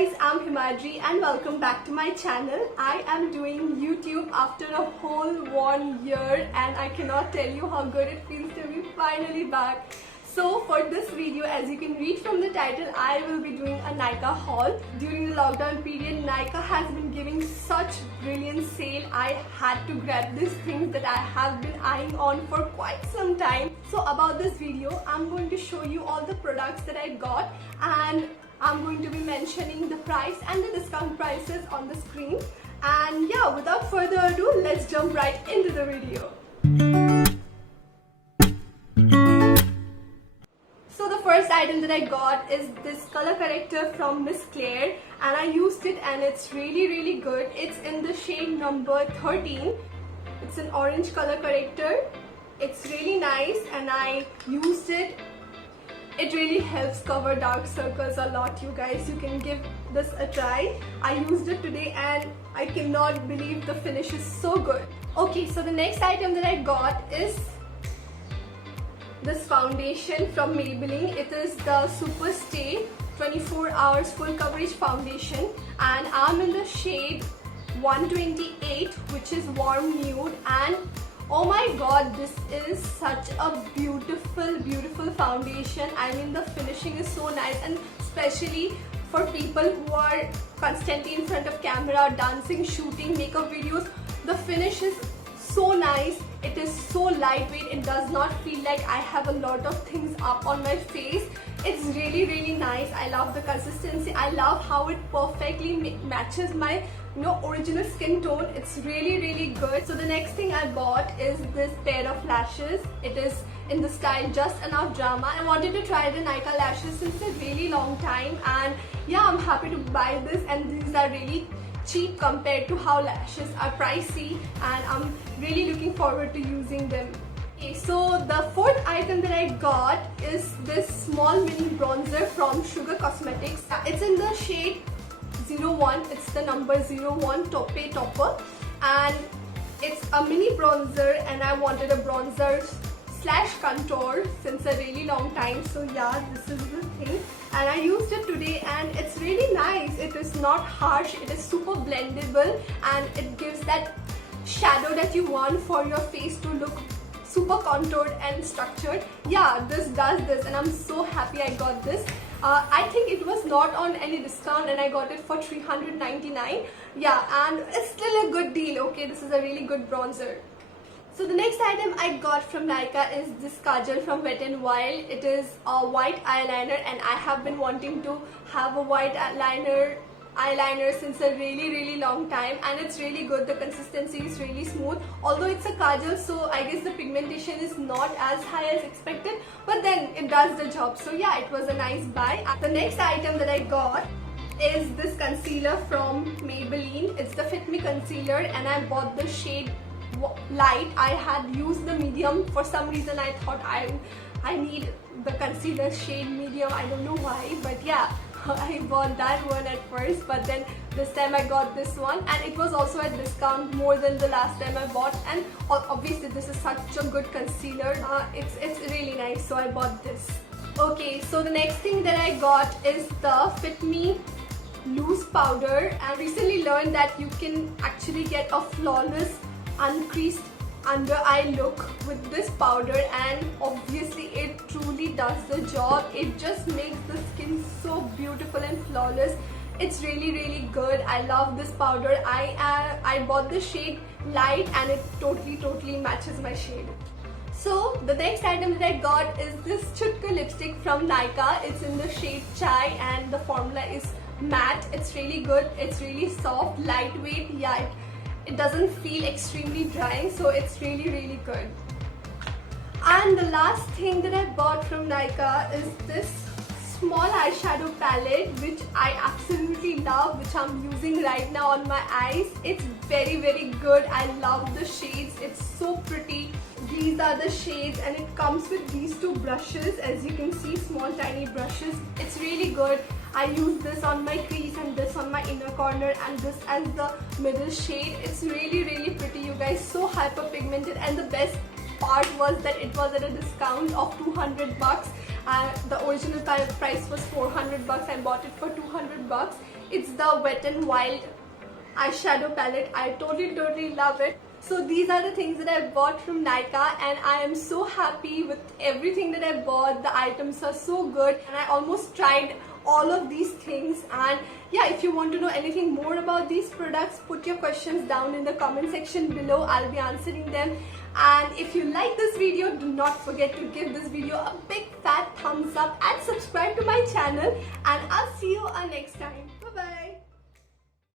guys, I'm Himadri and welcome back to my channel. I am doing YouTube after a whole 1 year and I cannot tell you how good it feels to be finally back. So for this video, as you can read from the title, I will be doing a Nykaa haul. During the lockdown period, Nykaa has been giving such brilliant sale. I had to grab these things that I have been eyeing on for quite some time. So about this video, I'm going to show you all the products that I got and I'm going to be mentioning the price and the discount prices on the screen. And yeah, without further ado, let's jump right into the video. So the first item that I got is this color corrector from Miss Claire and I used it and it's really good. It's in the shade number 13. It's an orange color corrector. It's really nice and I used it. It really helps cover dark circles a lot, you guys. You can give this a try. I used it today and I cannot believe the finish is so good. Okay, so the next item that I got is this foundation from Maybelline. It is the Super Stay 24 Hours Full Coverage Foundation and I'm in the shade 128, which is warm nude, and oh my god, this is such a beautiful foundation. I mean, the finishing is so nice, and especially for people who are constantly in front of camera, dancing, shooting, makeup videos, the finish is so nice. It is so lightweight. It does not feel like I have a lot of things up on my face. It's really nice. I love the consistency. I love how it perfectly matches my original skin tone. It's really good. So the next thing I bought is this pair of lashes. It is in the style Just Enough Drama. I wanted to try the Nykaa lashes since a really long time, and yeah, I'm happy to buy this, and these are really cheap compared to how lashes are pricey, and I'm really looking forward to using them. Okay, so the fourth item that I got is this small mini bronzer from Sugar Cosmetics. It's in the shade 01. It's the number 01 Tope Topper, and it's a mini bronzer, and I wanted a bronzer slash contour since a really long time. So yeah, this is the thing, and I used it today and it's really nice. It is not harsh, it is super blendable, and it gives that shadow that you want for your face to look super contoured and structured. Yeah, this does this, and I'm so happy I got this. I think it was not on any discount and I got it for $399. Yeah, and it's still a good deal. Okay, this is a really good bronzer. So the next item I got from Nykaa is this kajal from Wet n Wild. It is a white eyeliner, and I have been wanting to have a white eyeliner since a really long time, and it's really good. The consistency is really smooth, although it's a kajal, so I guess the pigmentation is not as high as expected, but then it does the job. So yeah, it was a nice buy. The next item that I got is this concealer from Maybelline. It's the Fit Me concealer, and I bought the shade light. I had used the medium. For some reason I thought I need the concealer shade medium. I don't know why, but yeah, I bought that one at first, but then this time I got this one, and it was also at discount more than the last time I bought, and obviously this is such a good concealer. It's really nice, so I bought this. Okay, so the next thing that I got is the Fit Me loose powder. I recently learned that you can actually get a flawless uncreased under eye look with this powder, and obviously it truly does the job. It just makes the skin so beautiful and flawless. It's really good. I love this powder. I bought the shade light and it totally matches my shade. So the next item that I got is this Chutka lipstick from Nykaa. It's in the shade Chai and the formula is matte. It's really good. It's really soft, lightweight. Yeah, it doesn't feel extremely drying, so it's really good. And the last thing that I bought from Nykaa is this small eyeshadow palette, which I absolutely love, which I'm using right now on my eyes. It's very good. I love the shades. It's so pretty. These are the shades, and it comes with these two brushes. As you can see, small tiny brushes. It's really good. I use this on my crease and this on my inner corner and this as the middle shade. It's really pretty, you guys. So hyper pigmented, and the best part was that it was at a discount of 200 bucks. The original price was 400 bucks. I bought it for 200 bucks. It's the Wet n Wild eyeshadow palette. I totally love it. So these are the things that I bought from Nykaa, and I am so happy with everything that I bought. The items are so good, and I almost tried all of these things. And yeah, if you want to know anything more about these products, put your questions down in the comment section below. I'll be answering them. And if you like this video, do not forget to give this video a big fat thumbs up and subscribe to my channel, and I'll see you next time.